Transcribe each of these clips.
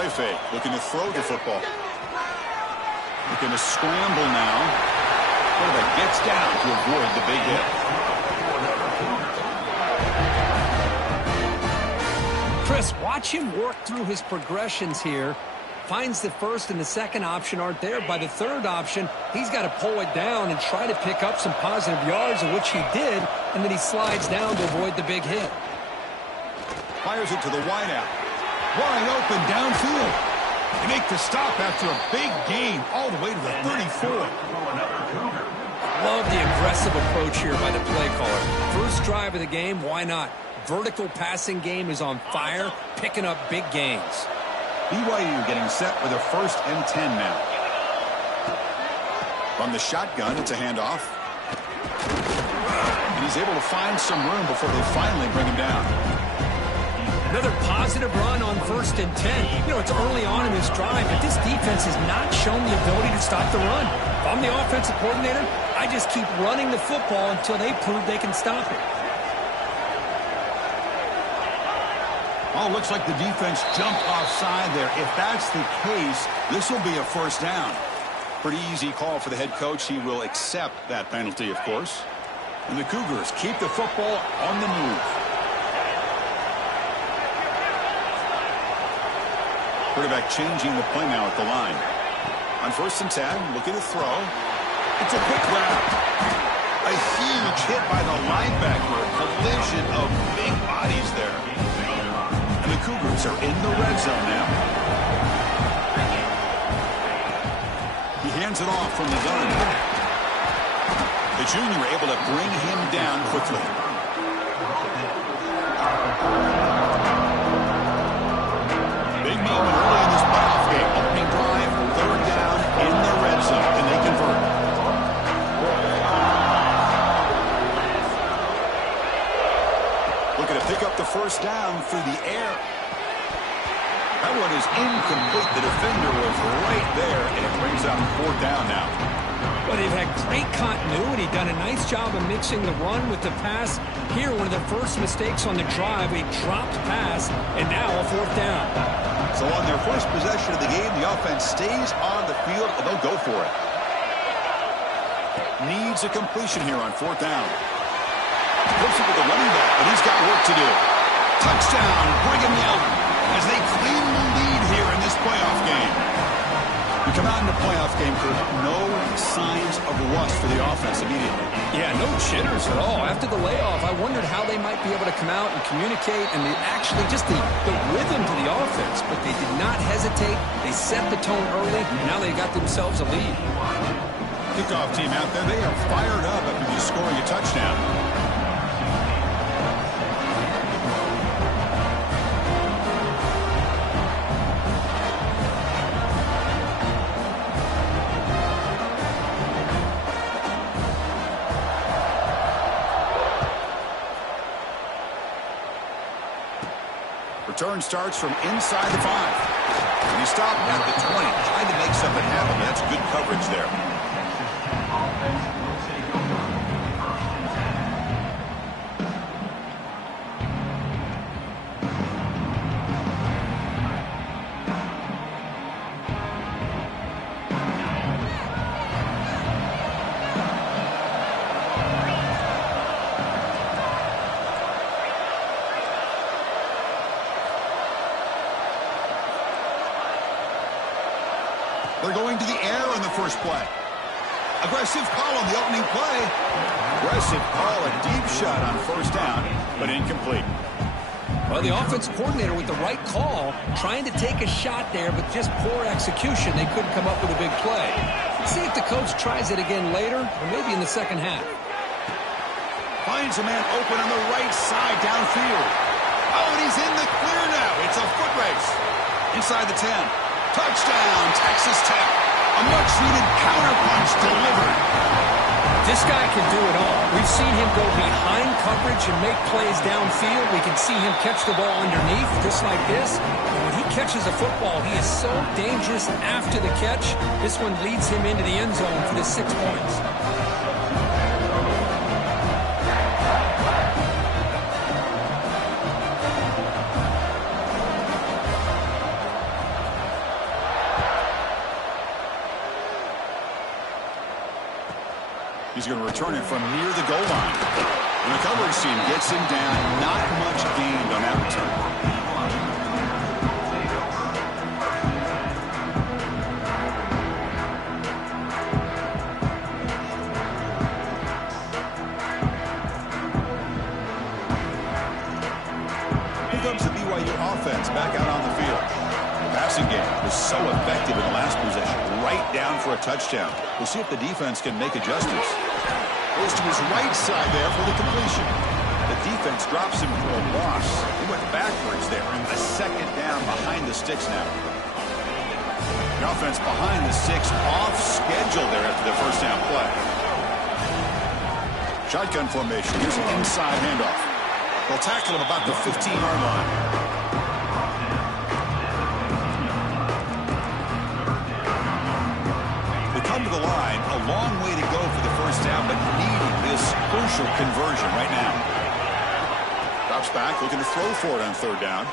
play fake, looking to throw the football. Looking to scramble now. Quarterback gets down to avoid the big hit. Chris, watch him work through his progressions here. Finds the first and the second option aren't there. By the third option, he's got to pull it down and try to pick up some positive yards, of which he did, and then he slides down to avoid the big hit. Fires it to the wideout. Wide open downfield. They make the stop after a big gain all the way to the 34. Love the aggressive approach here by the play caller. First drive of the game, why not? Vertical passing game is on fire, picking up big gains. BYU getting set with a 1st and 10 now. From the shotgun, it's a handoff. And he's able to find some room before they finally bring him down. Another positive run on 1st and 10. You know, it's early on in this drive, but this defense has not shown the ability to stop the run. If I'm the offensive coordinator, I just keep running the football until they prove they can stop it. Oh, looks like the defense jumped offside there. If that's the case, this will be a 1st down. Pretty easy call for the head coach. He will accept that penalty, of course. And the Cougars keep the football on the move. Quarterback changing the play now at the line. On 1st and 10, looking to throw. It's a quick grab. A huge hit by the linebacker. A collision of big bodies there. The Cougars are in the red zone now. He hands it off from the gun. The junior able to bring him down quickly. Big moment early in this playoff game. Opening drive, 3rd down in the red zone, and they convert. Looking to pick up the 1st down through the air. That one is incomplete. The defender was right there, and it brings up 4th down now. Well, they've had great continuity, done a nice job of mixing the run with the pass. Here, one of their first mistakes on the drive, a dropped pass, and now a 4th down. So on their first possession of the game, the offense stays on the field, and they'll go for it. Needs a completion here on 4th down. Flips it with the running back, but he's got work to do. Touchdown, Brigham Young, as they claim the lead here in this playoff game. You come out in the playoff game, Kurt, no signs of rust for the offense immediately. Yeah, no jitters at all. After the layoff, I wondered how they might be able to come out and communicate and actually just the rhythm to the offense. But they did not hesitate. They set the tone early, and now they got themselves a lead. Kickoff team out there, they are fired up after just scoring a touchdown. Return starts from inside the 5. And he stopped at the 20, trying to make something happen. That's good coverage there. They're going to the air on the first play. Aggressive call on the opening play. Aggressive call, a deep shot on 1st down, but incomplete. Well, the offensive coordinator with the right call, trying to take a shot there, but just poor execution. They couldn't come up with a big play. Let's see if the coach tries it again later, or maybe in the second half. Finds a man open on the right side downfield. Oh, and he's in the clear now. It's a foot race. Inside the 10. Touchdown, Texas Tech. A much-needed counterpunch delivered. This guy can do it all. We've seen him go behind coverage and make plays downfield. We can see him catch the ball underneath, just like this. And when he catches a football, he is so dangerous after the catch. This one leads him into the end zone for the 6 points. He's going to return it from near the goal line. And the coverage team gets him down. Not much gained on that return. Here comes the BYU offense back out on the field. The passing game was so effective in the last possession, right down for a touchdown. We'll see if the defense can make adjustments. Goes to his right side there for the completion. The defense drops him for a loss. He went backwards there. A second down behind the sticks now. The offense behind the sticks, off schedule there after the first down play. Shotgun formation. Here's an inside handoff. They'll tackle him about the 15-yard line. They come to the line. A long way to go for the first down, but needing this crucial conversion right now. Drops back, looking to throw for it on third down.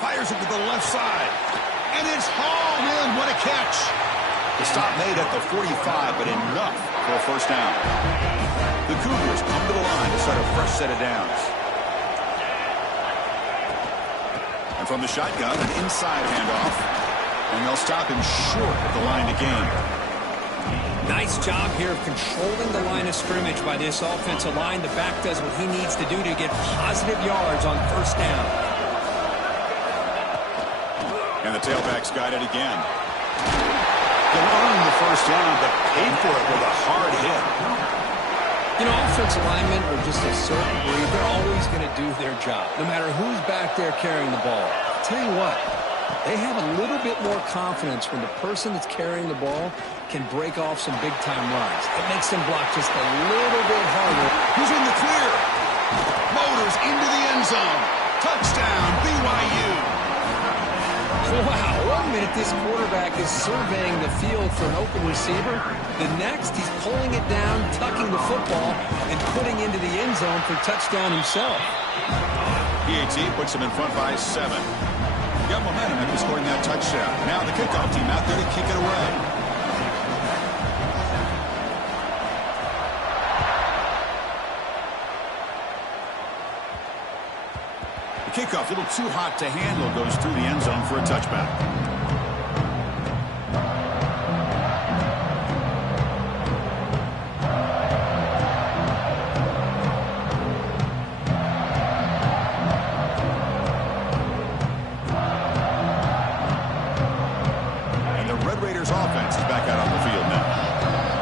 Fires it to the left side. And it's hauled in. What a catch. The stop made at the 45, but enough for a first down. The Cougars come to the line to start a fresh set of downs. And from the shotgun, an inside handoff. And they'll stop him short of the line to gain. Nice job here of controlling the line of scrimmage by this offensive line. The back does what he needs to do to get positive yards on first down. And the tailback's got it again. They earned the first down, but paid for it with a hard hit. You know, offensive linemen are just a certain breed. They're always going to do their job, no matter who's back there carrying the ball. I'll tell you what, they have a little bit more confidence when the person that's carrying the ball can break off some big-time runs. It makes them block just a little bit harder. Who's in the clear? Motors into the end zone. Touchdown, BYU. Wow, 1 minute this quarterback is surveying the field for an open receiver. The next, he's pulling it down, tucking the football, and putting into the end zone for touchdown himself. PAT puts him in front by 7. Got momentum after scoring that touchdown. Now the kickoff team out there to kick it away. Kickoff, a little too hot to handle, goes through the end zone for a touchback. And the Red Raiders offense is back out on the field now.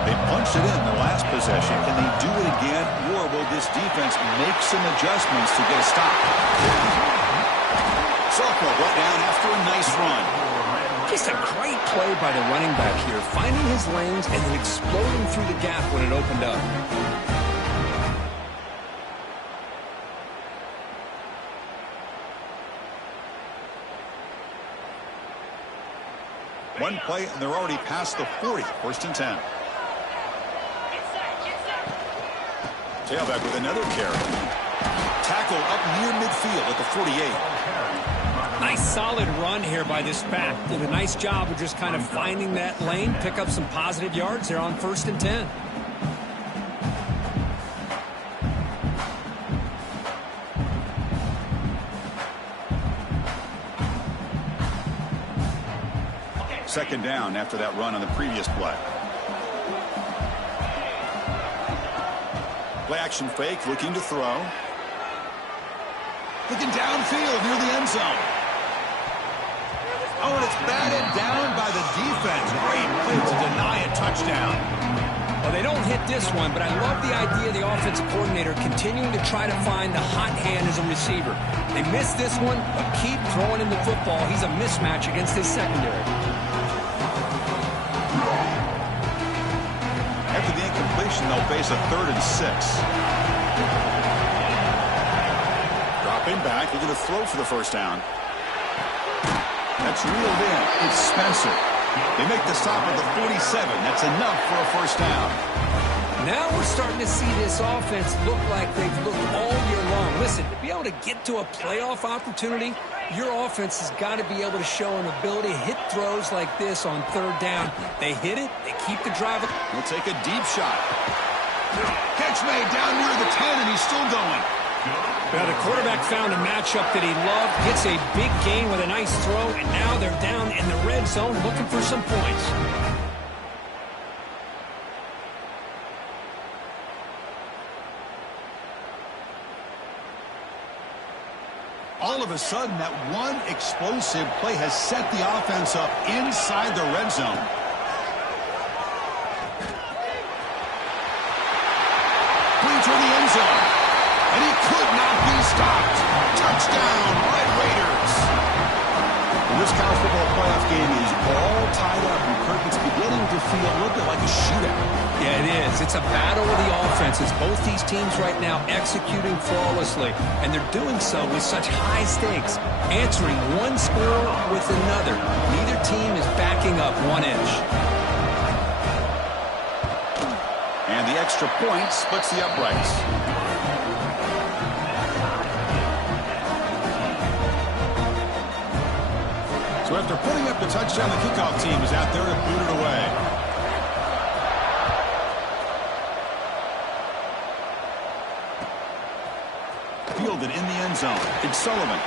They punched it in the last possession. Can they do it again, or will this defense make some adjustments to get a stop? Sophomore brought down after a nice run. Just a great play by the running back here, finding his lanes and then exploding through the gap when it opened up. One play, and they're already past the 40. First and 10. Tailback with another carry. Tackle up near midfield at the 48. Nice solid run here by this back. Did a nice job of just kind of finding that lane, pick up some positive yards there on first and 10. Second down after that run on the previous play. Play action fake, looking to throw. Looking downfield near the end zone. Oh, and it's batted down by the defense. Great play to deny a touchdown. Well, they don't hit this one, but I love the idea of the offensive coordinator continuing to try to find the hot hand as a receiver. They missed this one, but keep throwing him the football. He's a mismatch against his secondary. After the incompletion, they'll face a 3rd and 6. Dropping back, looking to throw for the first down. That's reeled in. It's Spencer. They make the stop at the 47. That's enough for a first down. Now we're starting to see this offense look like they've looked all year long. Listen, to be able to get to a playoff opportunity, your offense has got to be able to show an ability to hit throws like this on third down. They hit it, they keep the drive. He'll take a deep shot. Catch made down near the 10, and he's still going. Now the quarterback found a matchup that he loved, gets a big gain with a nice throw, and now they're down in the red zone looking for some points. All of a sudden, that one explosive play has set the offense up inside the red zone. Clean toward the end zone. And he could not be stopped. Touchdown, Red Raiders. This college football playoff game is all tied up, and Kirk, it's beginning to feel a little bit like a shootout. Yeah, it is. It's a battle of the offenses. Both these teams right now executing flawlessly, and they're doing so with such high stakes, answering one score with another. Neither team is backing up 1 inch. And the extra point splits the uprights. So after putting up the touchdown, the kickoff team is out there to boot it away. Fielded in the end zone. It's Sullivan.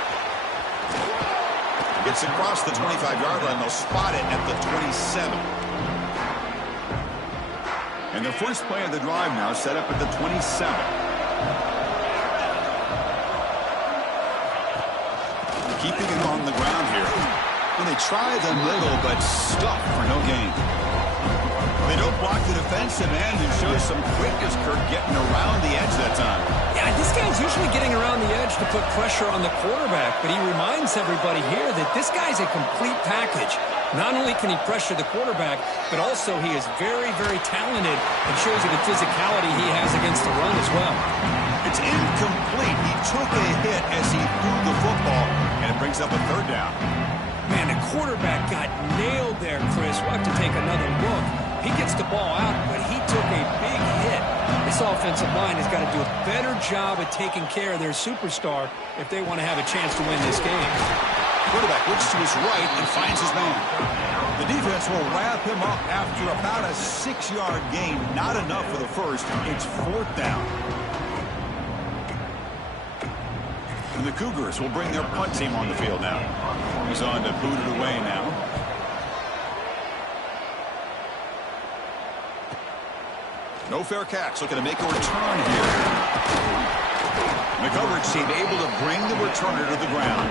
Gets across the 25-yard line. They'll spot it at the 27. And the first play of the drive now set up at the 27. Keeping it on the ground here. Well, they try the middle, but stuff for no gain. They don't block the defensive end and show some quickness, Kirk, getting around the edge that time. Yeah, this guy's usually getting around the edge to put pressure on the quarterback, but he reminds everybody here that this guy's a complete package. Not only can he pressure the quarterback, but also he is very, very talented and shows you the physicality he has against the run as well. It's incomplete. He took a hit as he threw the football, and it brings up a third down. Man, the quarterback got nailed there, Chris. We'll have to take another look. He gets the ball out, but he took a big hit. This offensive line has got to do a better job of taking care of their superstar if they want to have a chance to win this game. Quarterback looks to his right and finds his man. The defense will wrap him up after about a 6-yard gain. Not enough for the first. It's fourth down. And the Cougars will bring their punt team on the field now. He's on to boot it away now. No fair catch. Looking to make a return here. The coverage team able to bring the returner to the ground.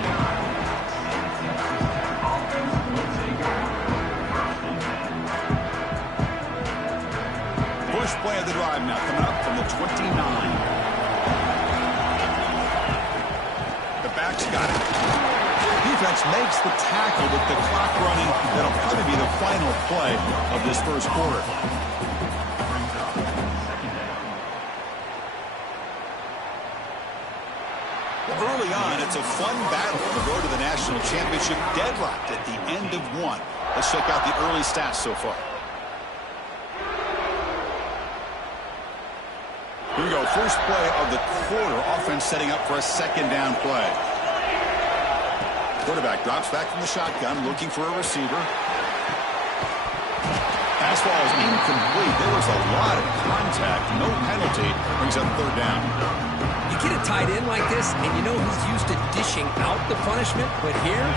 Push play of the drive now coming up from the 29. The back's got it. Defense makes the tackle with the clock running. That'll probably be the final play of this first quarter. Early on, it's a fun battle on the road to the national championship, deadlocked at the end of one. Let's check out the early stats so far. Here we go, first play of the quarter. Offense setting up for a second down play. Quarterback drops back from the shotgun, looking for a receiver. Pass ball is incomplete. There was a lot of contact. No penalty. Brings up third down. You get a tight end like this, and you know he's used to dishing out the punishment, but here,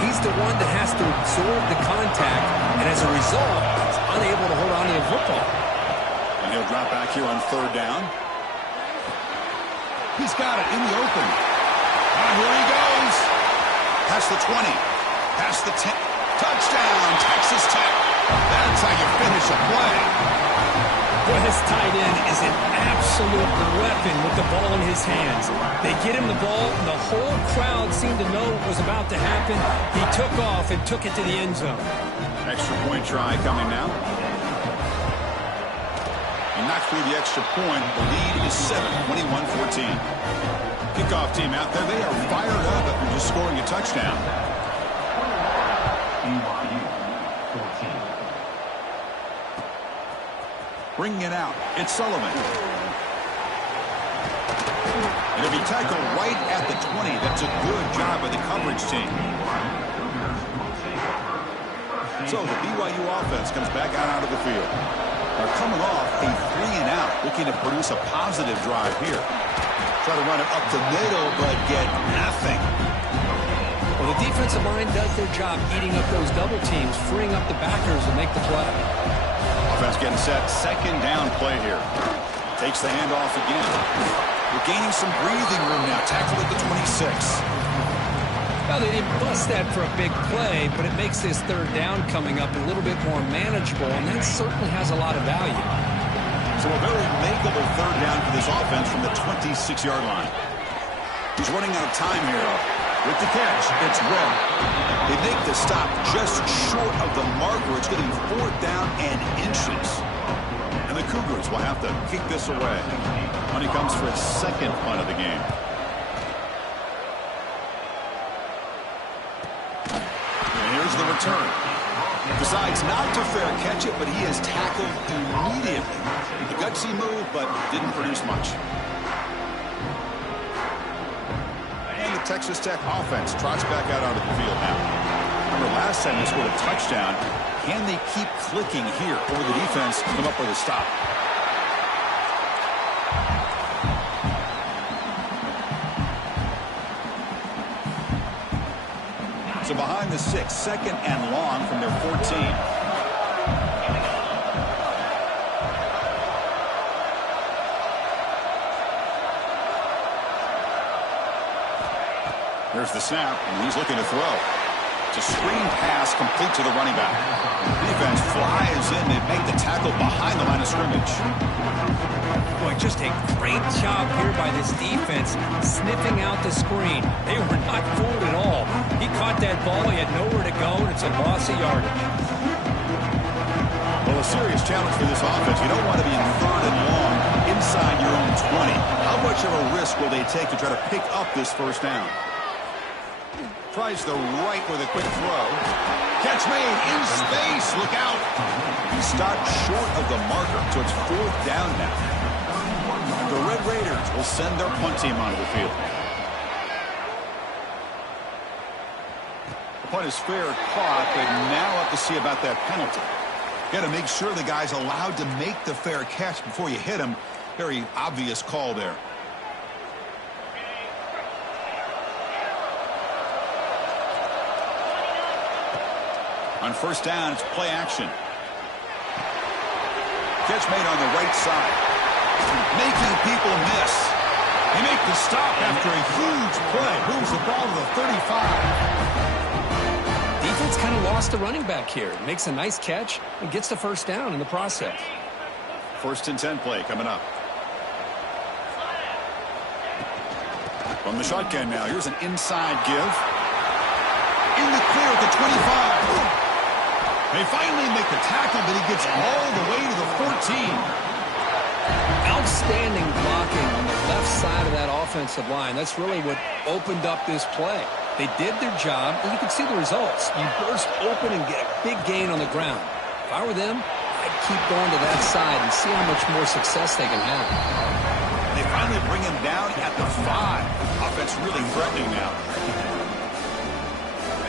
he's the one that has to absorb the contact, and as a result, he's unable to hold on to the football. And he'll drop back here on third down. He's got it in the open. And here he goes. Past the 20. Past the 10. Touchdown, Texas Tech. That's how you finish a play. Boy, this tight end is an absolute weapon with the ball in his hands. They get him the ball, and the whole crowd seemed to know what was about to happen. He took off and took it to the end zone. Extra point try coming now. He knocked through the extra point. The lead is 7, 21-14. Kickoff team out there. They are fired up after just scoring a touchdown. Bringing it out. It's Sullivan. And If he tackled right at the 20, that's a good job by the coverage team. So the BYU offense comes back out onto the field. They're coming off a 3-and-out, looking to produce a positive drive here. Try to run it up the middle, but get nothing. Well, the defensive line does their job eating up those double teams, freeing up the backers to make the play. Offense getting set. Second down play here. Takes the handoff again. We're gaining some breathing room now. Tackle at the 26. Well, they didn't bust that for a big play, but it makes this third down coming up a little bit more manageable, and that certainly has a lot of value. So a very makeable third down for this offense from the 26-yard line. He's running out of time here. With the catch, it's Webb. They make the stop just short of the marker. It's getting fourth down and inches. And the Cougars will have to kick this away. Money comes for a second punt of the game. And here's the return. Decides not to fair catch it, but he is tackled immediately. A gutsy move, but didn't produce much. And the Texas Tech offense trots back out onto the field now. Remember, last time they scored a touchdown. Can they keep clicking here over the defense to come up with a stop? So behind the 6, second and long from their 14. There's the snap, and he's looking to throw. It's a screen pass complete to the running back. Defense flies in. They make the tackle behind the line of scrimmage. Boy, just a great job here by this defense, sniffing out the screen. They were not fooled at all. He caught that ball. He had nowhere to go, and it's a loss of yardage. Well, a serious challenge for this offense. You don't want to be in third and long inside your own 20. How much of a risk will they take to try to pick up this first down? Tries the right with a quick throw. Catch made in space. Look out. He stopped short of the marker, so it's fourth down now. The Red Raiders will send their punt team onto the field. The punt is fair caught, but now up to see about that penalty. Got to make sure the guy's allowed to make the fair catch before you hit him. Very obvious call there. On first down, it's play action. Catch made on the right side. Making people miss. They make the stop after a huge play. Moves the ball to the 35. Defense kind of lost the running back here. Makes a nice catch and gets the first down in the process. First and 10 play coming up. From the shotgun now, here's an inside give. In the clear at the 25. They finally make the tackle, but he gets all the way to the 14. Outstanding blocking on the left side of that offensive line. That's really what opened up this play. They did their job, and you can see the results. You burst open and get a big gain on the ground. If I were them, I'd keep going to that side and see how much more success they can have. They finally bring him down at the 5. Offense really threatening now.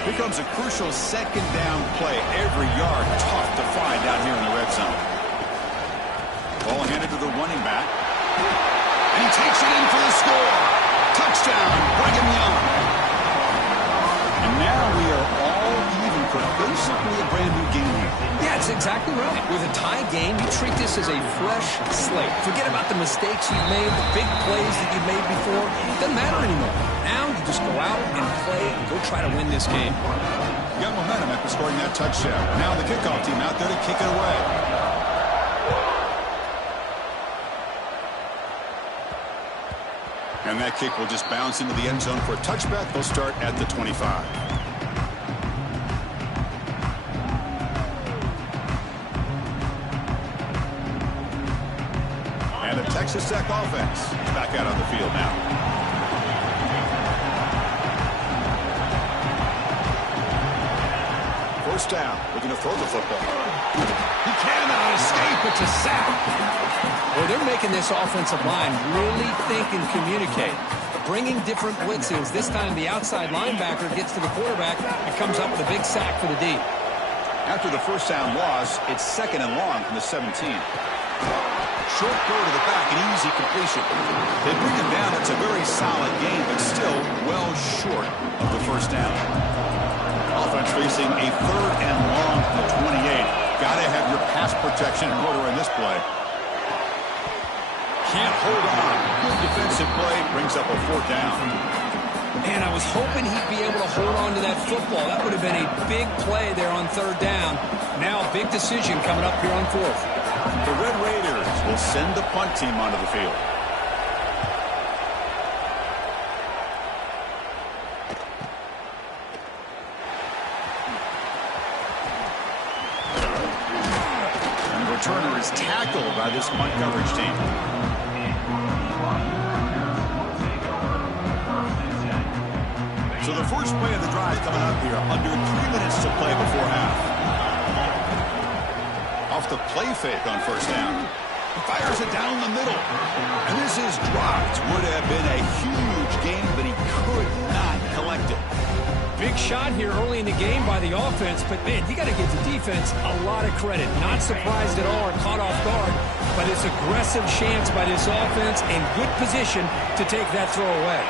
Here comes a crucial second down play. Every yard tough to find down here in the red zone. Ball handed to the running back. And he takes it in for the score. Touchdown, Brigham Young. And now we are all even for basically a brand new game here. Yeah, it's exactly right. With a tie game, you treat this as a fresh slate. Forget about the mistakes you've made, the big plays that you've made before. It doesn't matter anymore. Now you just go out and play and go try to win this game. You got momentum after scoring that touchdown. Now the kickoff team out there to kick it away. And that kick will just bounce into the end zone for a touchback. They'll start at the 25. And the Texas Tech offense is back out on the field now. First down, looking to throw the football. He cannot escape. It's a sack. Well, they're making this offensive line really think and communicate. bringing different blitzes. This time the outside linebacker gets to the quarterback and comes up with a big sack for the D. After the first down loss, it's 2nd and long from the 17. Short throw to the back, an easy completion. They bring him down. It's a very solid game, but still well short of the first down. Offense facing a 3rd and long from the 28. Got to have your pass protection in order in this play. Can't hold on. Good defensive play. Brings up a 4th down. Man, I was hoping he'd be able to hold on to that football. That would have been a big play there on 3rd down. Now a big decision coming up here on 4th. The Red Raiders will send the punt team onto the field. And the returner is tackled by this punt coverage team. So the first play of the drive coming up here. Under 3 minutes to play before half. Off the play fake on first down. Fires it down the middle. And this is dropped. Would have been a huge game, but he could not collect it. Big shot here early in the game by the offense, but man, you got to give the defense a lot of credit. Not surprised at all or caught off guard, but it's aggressive chance by this offense and good position to take that throw away.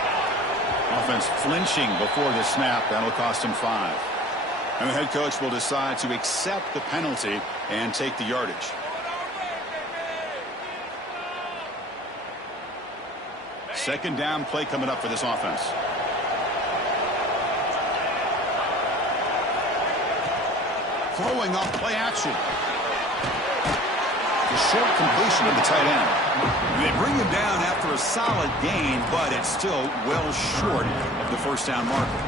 Offense flinching before the snap. That'll cost him 5. And the head coach will decide to accept the penalty and take the yardage. Second down play coming up for this offense. Throwing off play action. The short completion of the tight end. They bring him down after a solid gain, but it's still well short of the first down marker.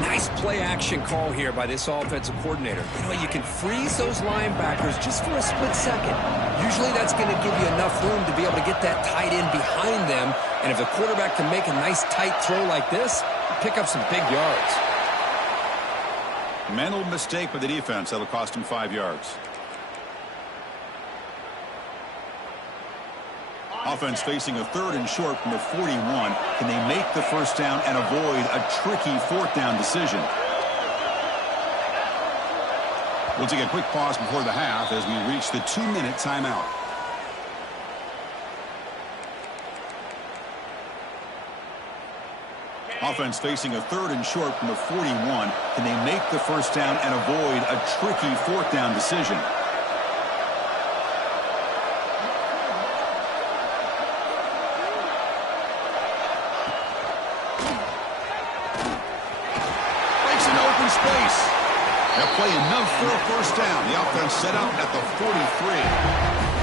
Nice play action call here by this offensive coordinator. You know, you can freeze those linebackers just for a split second. Usually that's going to give you enough room to be able to get that tight end behind them. And if the quarterback can make a nice tight throw like this, pick up some big yards. Mental mistake by the defense. That'll cost him 5 yards. Offense facing a 3rd and short from the 41. Can they make the first down and avoid a tricky 4th down decision? We'll take a quick pause before the half as we reach the 2-minute timeout. Offense facing a 3rd and short from the 41. Can they make the first down and avoid a tricky 4th down decision? Play enough for a first down. The offense set up at the 43.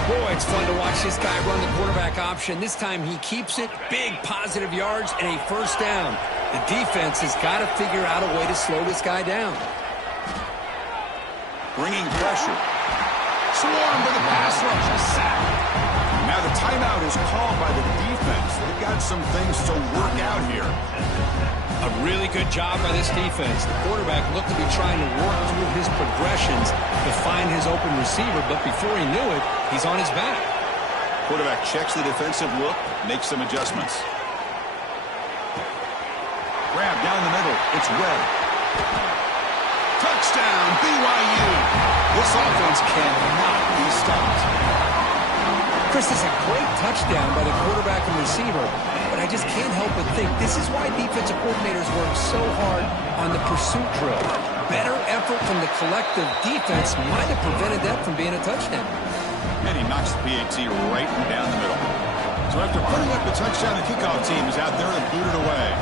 Boy, it's fun to watch this guy run the quarterback option. This time he keeps it. Big positive yards and a first down. The defense has got to figure out a way to slow this guy down. Bringing pressure. Swarm with the pass rush. A sack. Now the timeout is called by the defense. They've got some things to work out here. A really good job by this defense. The quarterback looked to be trying to work through his progressions to find his open receiver, but before he knew it, he's on his back. Quarterback checks the defensive look, makes some adjustments. Grab down the middle. It's Webb. Touchdown, BYU. This offense cannot be stopped. Chris, this is a great touchdown by the quarterback and receiver, but I just can't help but think this is why defensive coordinators work so hard on the pursuit drill. Better effort from the collective defense might have prevented that from being a touchdown. And he knocks the PAT right down the middle. So after putting up the touchdown, the kickoff team is out there to boot it away.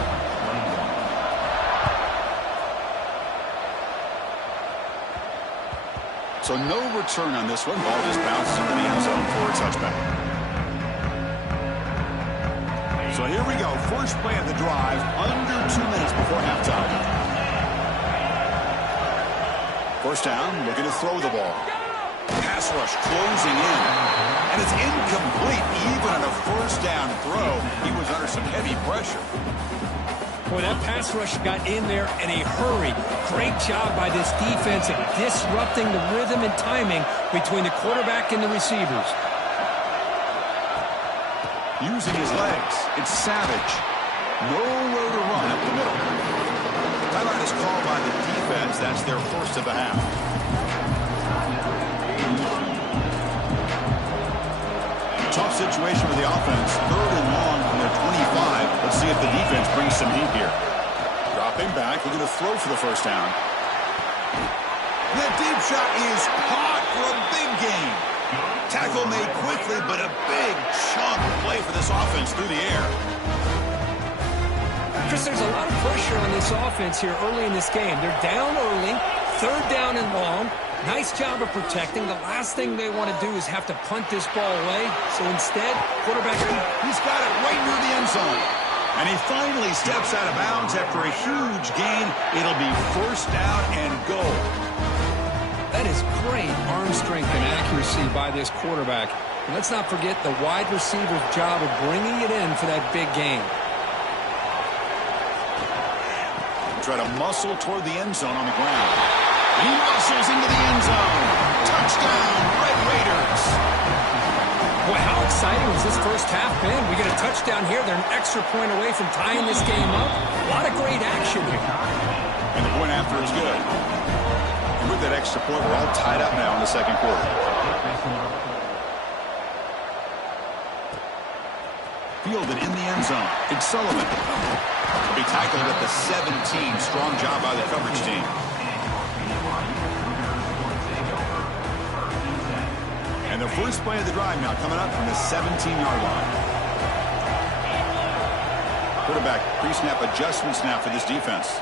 So no return on this one. Ball just bounces into the end zone for a touchback. So here we go. First play of the drive, under 2 minutes before halftime. First down, looking to throw the ball. Pass rush closing in. And it's incomplete even on a first down throw. He was under some heavy pressure. Boy, that pass rush got in there in a hurry. Great job by this defense at disrupting the rhythm and timing between the quarterback and the receivers. Using his legs, it's Savage. Nowhere to run up the middle. Timeout is called by the defense. That's their first of the half. Tough situation for the offense. 3rd and long from their 25. Let's see if the defense brings some heat here. Dropping back. They're going to throw for the first down. That deep shot is caught for a big gain. Tackle made quickly, but a big chunk play for this offense through the air. Chris, there's a lot of pressure on this offense here early in this game. They're down early, 3rd down and long. Nice job of protecting. The last thing they want to do is have to punt this ball away. So instead, quarterback, he's got it right near the end zone. And he finally steps out of bounds after a huge gain. It'll be first down and goal. That is great arm strength and accuracy by this quarterback. And let's not forget the wide receiver's job of bringing it in for that big gain. Try to muscle toward the end zone on the ground. He muscles into the end zone. Touchdown, Red Raiders. Boy, how exciting has this first half been? We get a touchdown here. They're an extra point away from tying this game up. A lot of great action here. And the point after is good. And with that extra point, we're all tied up now in the second quarter. Fielded in the end zone. It's Sullivan. He'll be tackled at the 17. Strong job by the coverage team. And the first play of the drive now coming up from the 17-yard line. Quarterback pre-snap adjustments now for this defense.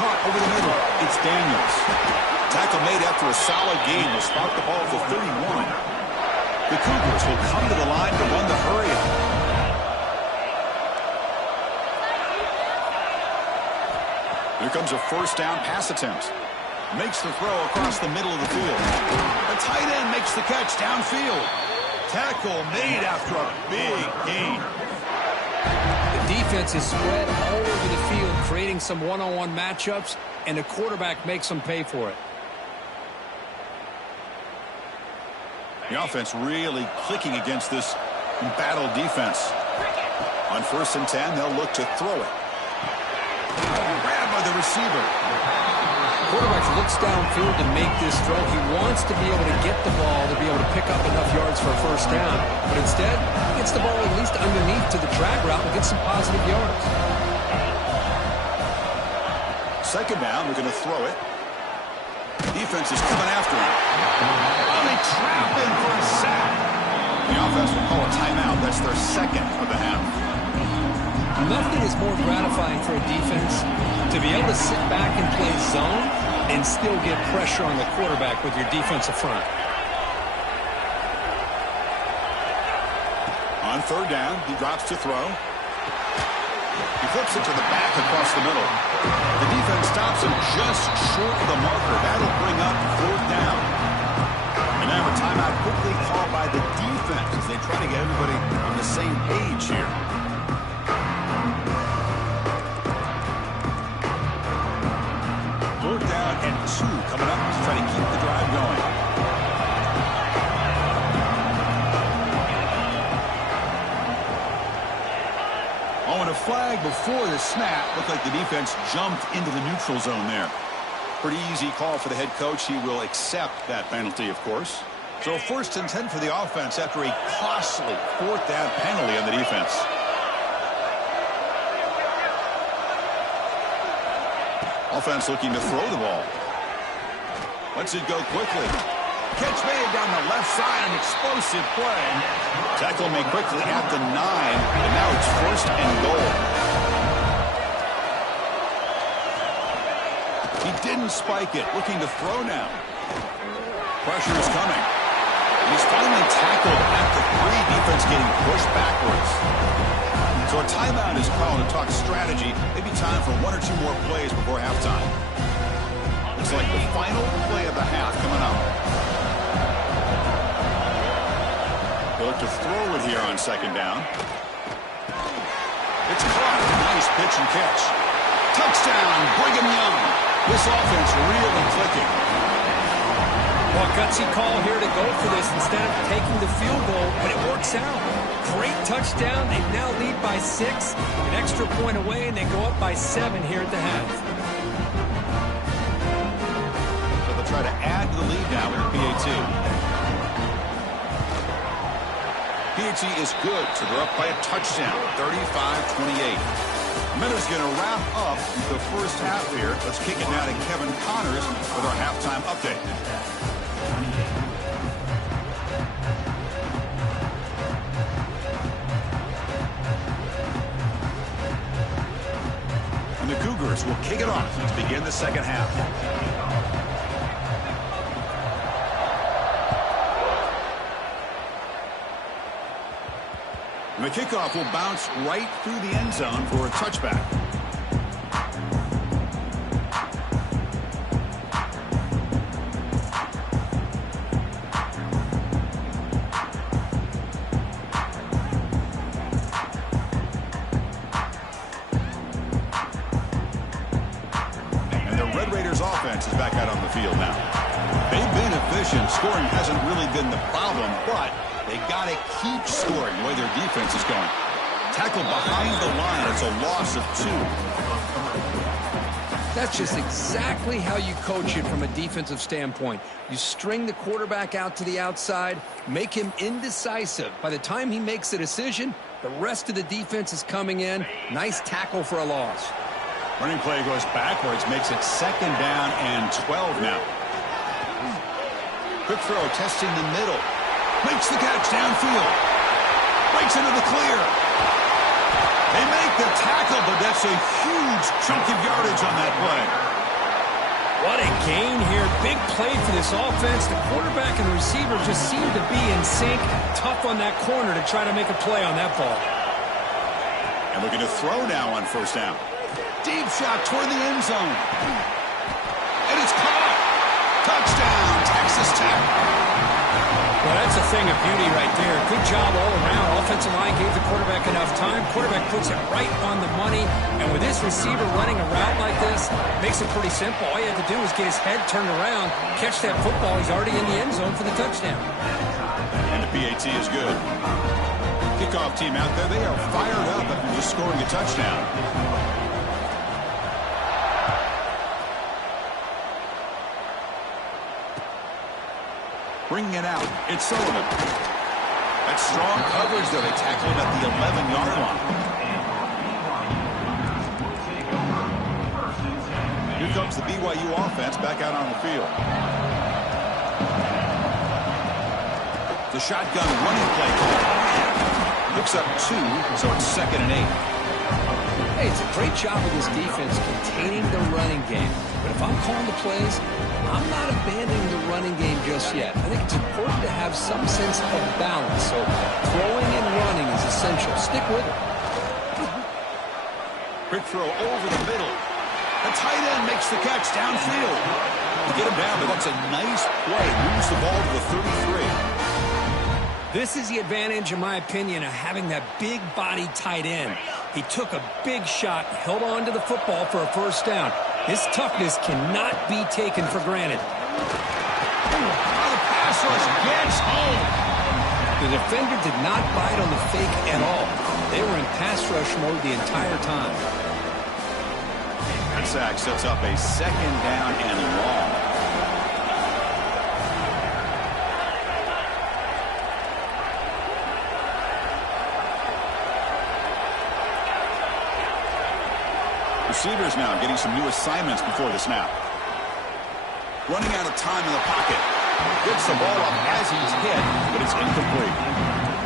Caught over the middle. It's Daniels. Tackle made after a solid gain. Will spot the ball at the 31. The Cougars will come to the line to run the hurry-up. Here comes a first down pass attempt. Makes the throw across the middle of the field. The tight end makes the catch downfield. Tackle made after a big gain. The defense is spread all over the field, creating some one-on-one matchups, and the quarterback makes them pay for it. The offense really clicking against this embattled defense. On 1st and 10, they'll look to throw it. Grabbed by the receiver. Quarterback looks downfield to make this throw. He wants to be able to get the ball to be able to pick up enough yards for a first down. But instead, he gets the ball at least underneath to the drag route and gets some positive yards. Second down, we're going to throw it. Defense is coming after him. Oh, they trap him for a sack. The offense will call a timeout. That's their second of the half. Nothing is more gratifying for a defense to be able to sit back and play zone and still get pressure on the quarterback with your defensive front. On 3rd down, he drops to throw. He flips it to the back across the middle. The defense stops him just short of the marker. That'll bring up 4th down. And now a timeout quickly called by the defense as they try to get everybody on the same page here. 4th down and 2 coming up to try to keep the drive going. Oh, and a flag before the snap. Looked like the defense jumped into the neutral zone there. Pretty easy call for the head coach. He will accept that penalty, of course. So 1st and 10 for the offense after a costly 4th down penalty on the defense. Offense looking to throw the ball. Lets it go quickly. Catch made down the left side, an explosive play. Tackle made quickly at the 9, and now it's 1st and goal. He didn't spike it, looking to throw now. Pressure is coming. He's finally tackled at the 3, defense getting pushed backwards. So a timeout is called to talk strategy. Maybe time for 1 or 2 more plays before halftime. Looks like the final play of the half coming up. They look to throw it here on 2nd down. It's caught. Nice pitch and catch. Touchdown, Brigham Young. This offense really clicking. Well, gutsy call here to go for this instead of taking the field goal, but it works out. Great touchdown. They now lead by 6. An extra point away, and they go up by 7 here at the half. So they'll try to add to the lead now with the PAT. PAT is good, so they're up by a touchdown, 35-28. Minutes going to wrap up the first half here. Let's kick it now to Kevin Connors with our halftime update. And the Cougars will kick it off to begin the second half. And the kickoff will bounce right through the end zone for a touchback. And the Red Raiders offense is back out on the field now. They've been efficient. Scoring hasn't really been the problem, but they got to keep scoring the way their defense is going. Tackle behind the line. It's a loss of 2. That's just exactly how you coach it from a defensive standpoint. You string the quarterback out to the outside, make him indecisive. By the time he makes a decision, the rest of the defense is coming in. Nice tackle for a loss. Running play goes backwards, makes it 2nd down and 12 now. Quick throw, testing the middle. Makes the catch downfield. Breaks into the clear. They make the tackle, but that's a huge chunk of yardage on that play. What a gain here. Big play for this offense. The quarterback and the receiver just seem to be in sync. Tough on that corner to try to make a play on that ball. And looking to throw now on 1st down. Deep shot toward the end zone. And it's caught. Touchdown, Texas Tech. Well, that's a thing of beauty right there. Good job all around. Offensive line gave the quarterback enough time. Quarterback puts it right on the money. And with this receiver running a route like this, makes it pretty simple. All you have to do is get his head turned around, catch that football. He's already in the end zone for the touchdown. And the PAT is good. Kickoff team out there, they are fired up after just scoring a touchdown. Bringing it out, it's Sullivan. That's strong coverage, though. They tackle him at the 11-yard line. Here comes the BYU offense back out on the field. The shotgun running play call. Picks up 2, so it's 2nd and 8. Hey, it's a great job of this defense containing the running game. But if I'm calling the plays, I'm not abandoning the running game just yet. I think it's important to have some sense of balance. So throwing and running is essential. Stick with it. Quick throw over the middle. The tight end makes the catch downfield. To get him down, but that's a nice play. Moves the ball to the 33. This is the advantage, in my opinion, of having that big body tight end. He took a big shot, held on to the football for a 1st down. His toughness cannot be taken for granted. The pass rush gets home. The defender did not bite on the fake at all. They were in pass rush mode the entire time. That sack sets up a 2nd down and long. Receivers now getting some new assignments before the snap. Running out of time in the pocket. Gets the ball up as he's hit, but it's incomplete.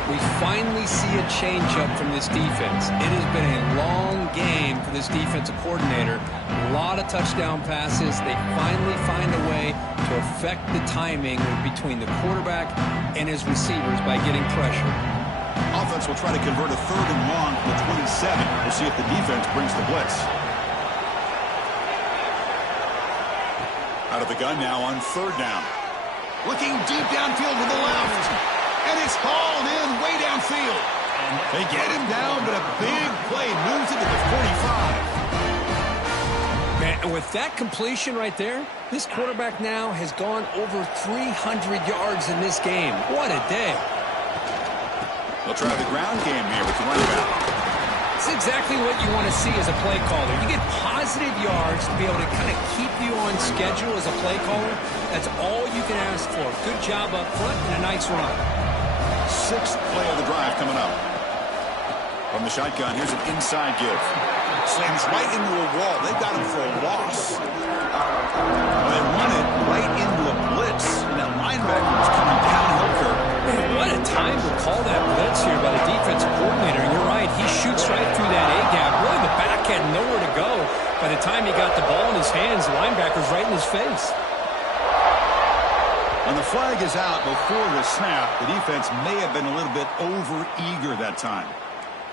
We finally see a change-up from this defense. It has been a long game for this defensive coordinator. A lot of touchdown passes. They finally find a way to affect the timing between the quarterback and his receivers by getting pressure. Offense will try to convert a 3rd and long from the 27. We'll see if the defense brings the blitz. Out of the gun now on 3rd down. Looking deep downfield to the left. And it's hauled in way downfield. They get him down, but a big play moves it to the 45. Man, And with that completion right there, this quarterback now has gone over 300 yards in this game. What a day. They'll try the ground game here with the running back. It's exactly what you want to see as a play caller. You get positive yards to be able to kind of keep you on schedule as a play caller. That's all you can ask for. Good job up front and a nice run. Sixth play of the drive coming up. From the shotgun, here's an inside give. Slams right into a wall. They've got him for a loss. They run it right into a blitz. And that linebacker was coming downhill curve. Man, what a time to call that blitz here by the defensive coordinator. And you're right, he shoots right through that A-gap. Really, the back had nowhere to go. By the time he got the ball in his hands, the linebacker's right in his face. When the flag is out before the snap, the defense may have been a little bit over-eager that time.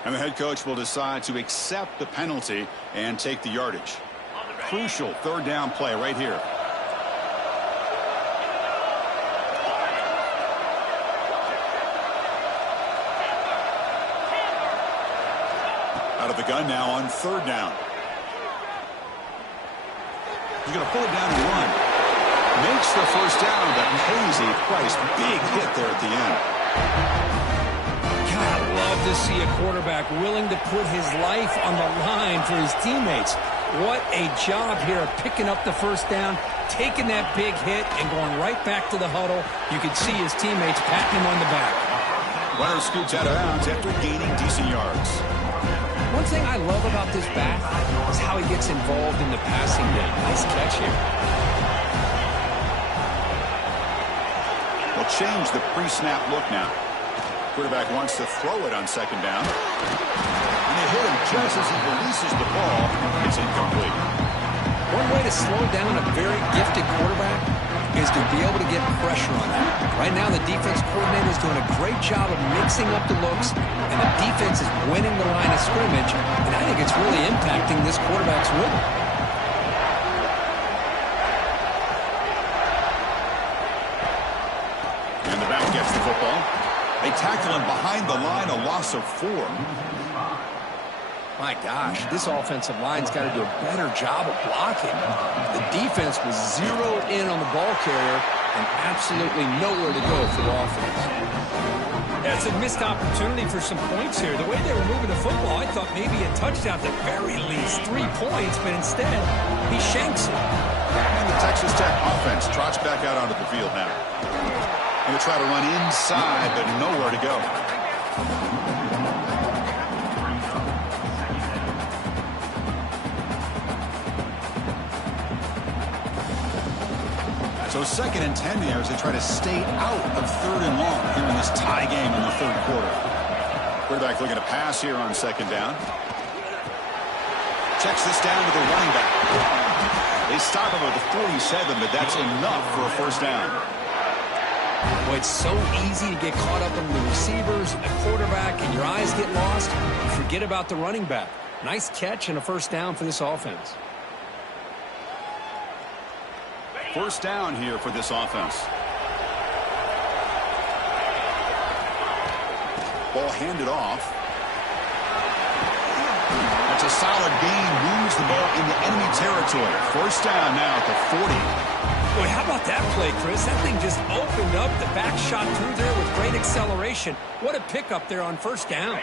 And the head coach will decide to accept the penalty and take the yardage. Crucial third down play right here. Out of the gun now on third down. He's going to pull it down and run. Makes the first down, but pays a price. Big hit there at the end. God, I love to see a quarterback willing to put his life on the line for his teammates. What a job here of picking up the first down, taking that big hit, and going right back to the huddle. You can see his teammates patting him on the back. Runner scoots out of bounds after gaining decent yards. One thing I love about this back is how he gets involved in the passing game. Nice catch here. We'll change the pre-snap look now. Quarterback wants to throw it on second down. And they hit him just as he releases the ball. It's incomplete. One way to slow down a very gifted quarterback is to be able to get pressure on him. Right now, the defense coordinator is doing a great job of mixing up the looks, and the defense is winning the line of scrimmage, and I think it's really impacting this quarterback's rhythm. And the back gets the football. They tackle him behind the line, a loss of 4. My gosh, this offensive line's got to do a better job of blocking. The defense was zeroed in on the ball carrier and absolutely nowhere to go for the offense. That's a missed opportunity for some points here. The way they were moving the football, I thought maybe a touchdown, at the very least 3 points, but instead, he shanks it. And the Texas Tech offense trots back out onto the field now. Going to try to run inside, but nowhere to go. So 2nd and 10 here as they try to stay out of 3rd and long here in this tie game in the 3rd quarter. Quarterback looking to pass here on 2nd down. Checks this down to the running back. They stop him at the 47, but that's enough for a first down. Well, it's so easy to get caught up on the receivers and the quarterback, and your eyes get lost. You forget about the running back. Nice catch and a first down for this offense. First down here for this offense. Ball handed off. That's a solid gain. Moves the ball into enemy territory. First down now at the 40. Boy, how about that play, Chris? That thing just opened up. The back shot through there with great acceleration. What a pickup there on first down.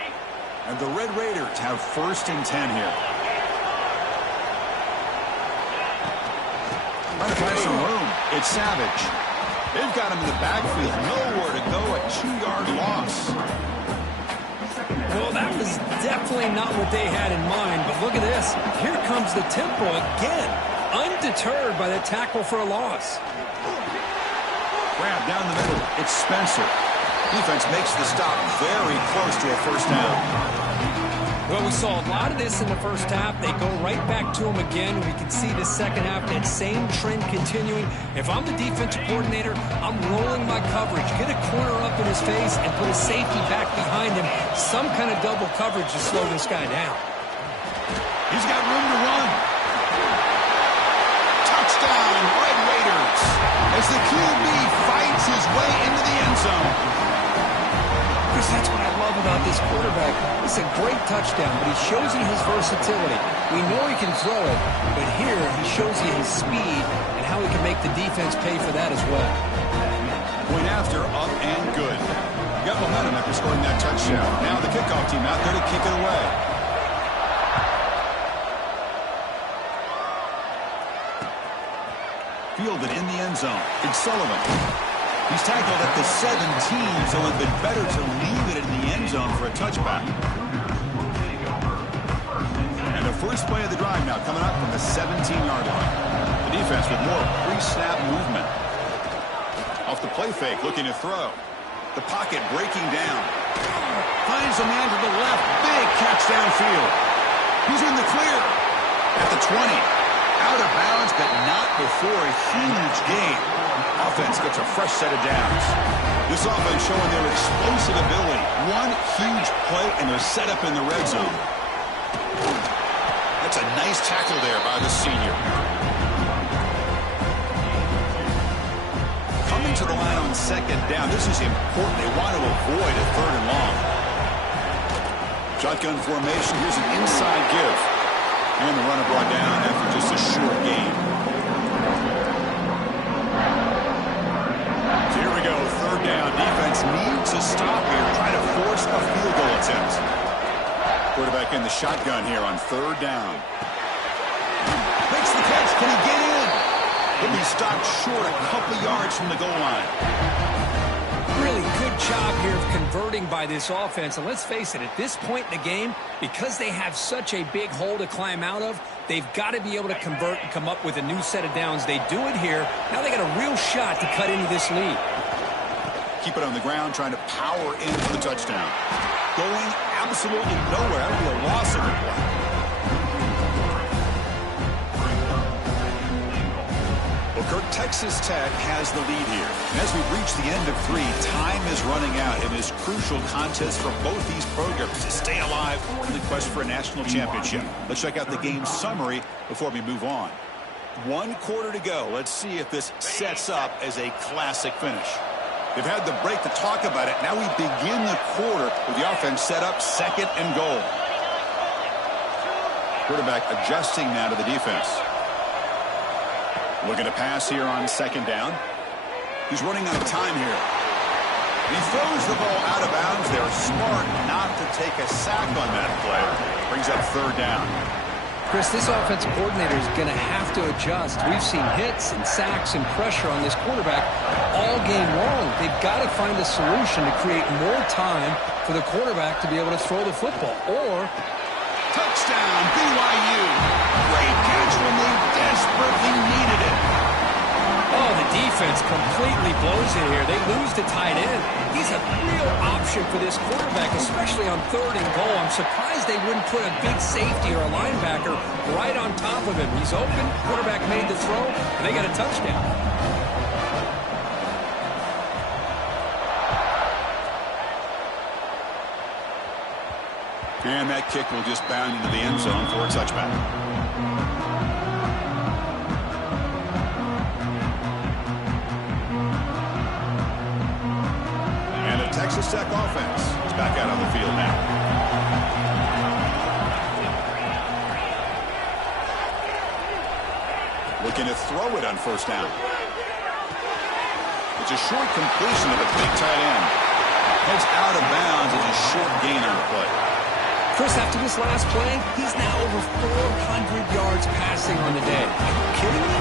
And the Red Raiders have 1st and 10 here. Trying to find some room. It's Savage. They've got him in the backfield. Nowhere to go. A 2-yard loss. Well, that was definitely not what they had in mind. But look at this. Here comes the tempo again. Undeterred by the tackle for a loss. Grab down the middle. It's Spencer. Defense makes the stop very close to a first down. Well, we saw a lot of this in the first half. They go right back to him again. We can see the second half, that same trend continuing. If I'm the defensive coordinator, I'm rolling my coverage. Get a corner up in his face and put a safety back behind him. Some kind of double coverage to slow this guy down. He's got room to run. Touchdown, Red Raiders, as the QB fights his way into the end zone. Chris, that's what I love about this quarterback. It's a great touchdown, but he shows you his versatility. We know he can throw it, but here he shows you his speed and how he can make the defense pay for that as well. Point after, up and good. You got momentum after scoring that touchdown. Now the kickoff team out there to kick it away. Fielded in the end zone. It's Sullivan. He's tackled at the 17, so it would have been better to leave it in the end zone for a touchback. And the first play of the drive now coming up from the 17-yard line. The defense with more pre-snap movement. Off the play fake, looking to throw. The pocket breaking down. Finds a man to the left. Big catch downfield. He's in the clear. At the 20. Out of bounds, but not before a huge gain. Offense gets a fresh set of downs. This offense showing their explosive ability. One huge play, and they're set up in the red zone. That's a nice tackle there by the senior. Coming to the line on second down. This is important. They want to avoid a third and long. Shotgun formation. Here's an inside give. And the runner brought down after just a short gain. So here we go. Third down. Defense needs a stop here. Trying to force a field goal attempt. Quarterback in the shotgun here on third down. Makes the catch. Can he get in? He'll be stopped short a couple yards from the goal line. Really good job here of converting by this offense. And let's face it, at this point in the game, because they have such a big hole to climb out of, they've got to be able to convert and come up with a new set of downs. They do it here. Now they got a real shot to cut into this lead. Keep it on the ground, trying to power in for the touchdown. Going absolutely nowhere. That would be a loss of a play. Texas Tech has the lead here. And as we reach the end of 3, time is running out in this crucial contest for both these programs to stay alive in the quest for a national championship. Let's check out the game summary before we move on. 1 quarter to go. Let's see if this sets up as a classic finish. They've had the break to talk about it. Now we begin the quarter with the offense set up, second and goal. Quarterback adjusting now to the defense. Looking to pass here on second down. He's running out of time here. He throws the ball out of bounds. They're smart not to take a sack on that play. Brings up third down. Chris, this offensive coordinator is going to have to adjust. We've seen hits and sacks and pressure on this quarterback all game long. They've got to find a solution to create more time for the quarterback to be able to throw the football. Or touchdown, BYU. Great catch when they desperately needed it. Oh, the defense completely blows it here. They lose to tight end. He's a real option for this quarterback, especially on third and goal. I'm surprised they wouldn't put a big safety or a linebacker right on top of him. He's open, quarterback made the throw, and they got a touchdown. And that kick will just bound into the end zone for a touchback. And the Texas Tech offense is back out on the field now. Looking to throw it on first down. It's a short completion of a big tight end. Heads out of bounds as a short gain on the play. Chris, after this last play, he's now over 400 yards passing on the day. Are you kidding me?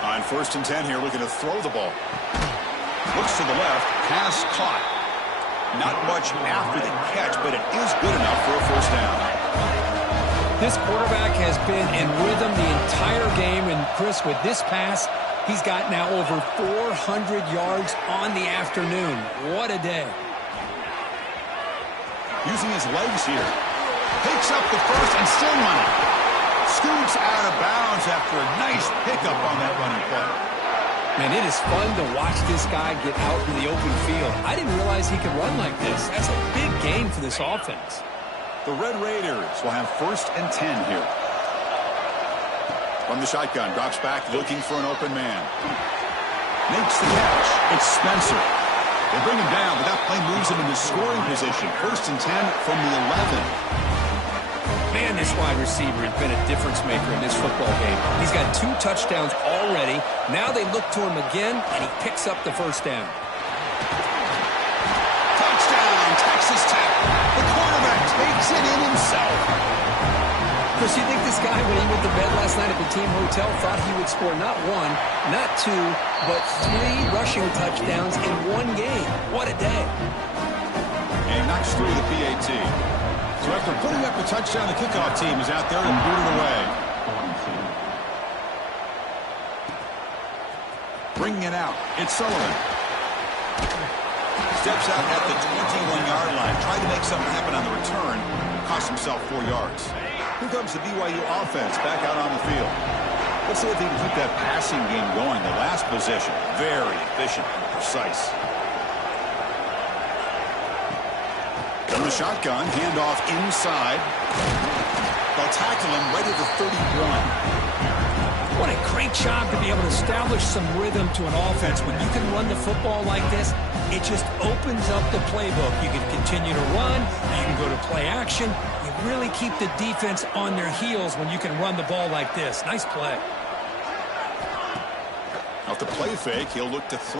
On first and 10 here, looking to throw the ball. Looks to the left, pass caught. Not much after the catch, but it is good enough for a first down. This quarterback has been in rhythm the entire game, and Chris, with this pass, he's got now over 400 yards on the afternoon. What a day. Using his legs here. Picks up the first and still money. Scoots out of bounds after a nice pickup on that running play. Man, it is fun to watch this guy get out in the open field. I didn't realize he could run like this. That's a big gain for this offense. The Red Raiders will have first and 10 here. From the shotgun, drops back, looking for an open man. Makes the catch. It's Spencer. They bring him down, but that play moves him into scoring position. 1st and 10 from the 11. Man, this wide receiver has been a difference maker in this football game. He's got 2 touchdowns already. Now they look to him again, and he picks up the 1st down. Touchdown, Texas Tech. The quarterback takes it in himself. Chris, you think this guy, when he went to bed last night at the team hotel, thought he would score not 1, not 2, but 3 rushing touchdowns in 1 game? What a day. And he knocks through the PAT. So after putting up a touchdown, the kickoff team is out there and boot it away. Bringing it out, it's Sullivan. Steps out at the 21-yard line. Tried to make something happen on the return. Cost himself 4 yards. Here comes the BYU offense back out on the field. Let's see if they can keep that passing game going. The last possession, very efficient and precise. From the shotgun, handoff inside. They'll tackle him right at the 31. What a great job to be able to establish some rhythm to an offense. When you can run the football like this, it just opens up the playbook. You can continue to run. You can go to play action. You really keep the defense on their heels when you can run the ball like this. Nice play. Off the play fake, he'll look to throw.